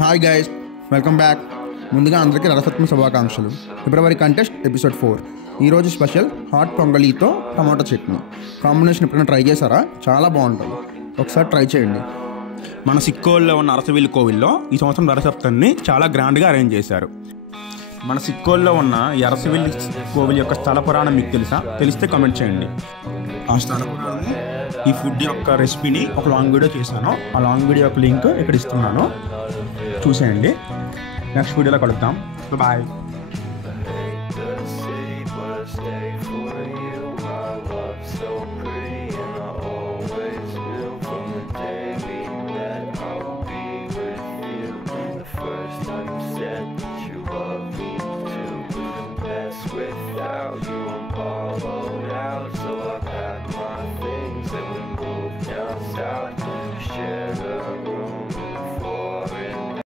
Hi guys, welcome back. ముందుగా అందరికీ రథసప్తమి శుభాకాంక్షలు. February contest episode 4. ఈరోజు స్పెషల్ హాట్ పొంగలీతో టమాటో చట్నీ కాంబినేషన్ ఎప్పుడైనా ట్రై చేశారా? చాలా బాగుంటుంది, ఒకసారి ట్రై చేయండి. మన సిక్కోల్లో ఉన్న అరసవిల్లి కోవిల్లో ఈ సంవత్సరం రథసప్తమిని చాలా గ్రాండ్గా అరేంజ్ చేశారు. మన సిక్కోల్లో ఉన్న ఈ అరసవిల్లి కోవిల్ యొక్క స్థల పురాణం మీకు తెలిస్తే కామెంట్ చేయండి. ఆ స్థల పురాణం ఈ ఫుడ్ యొక్క రెసిపీని ఒక లాంగ్ వీడియో చేశాను. ఆ లాంగ్ వీడియో యొక్క లింక్ ఇక్కడ ఇస్తున్నాను, చూసేయండి. నెక్స్ట్ వీడియోలో కలుద్దాం. బాయ్.